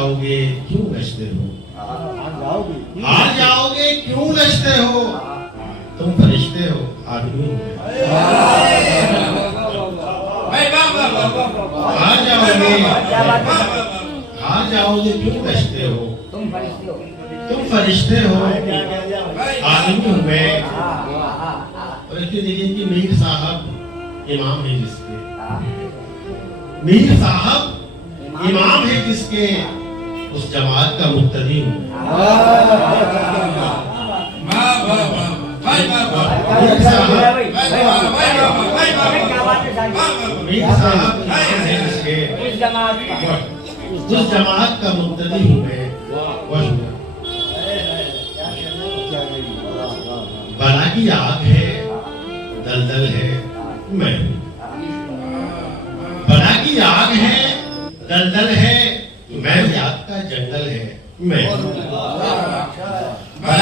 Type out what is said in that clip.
जाओगे क्यों नचते हो, हार जाओगे क्यों नचते हो, तुम फरिश्ते हो आदमी हो। हार जाओगे क्यों नचते हो, तुम फरिश्ते हो आदमी हूं मैं। और देखिए कि मीर साहब इमाम है जिसके, मीर साहब इमाम है जिसके, उस जमात का मुक्तदी हूं। मीर साहब है जिसके, उस जमात का मुक्तदी हूं मैं। बला की आग है दलदल है मैं, बला की आग है दलदल है मैं, याद का जंगल है मैं। बला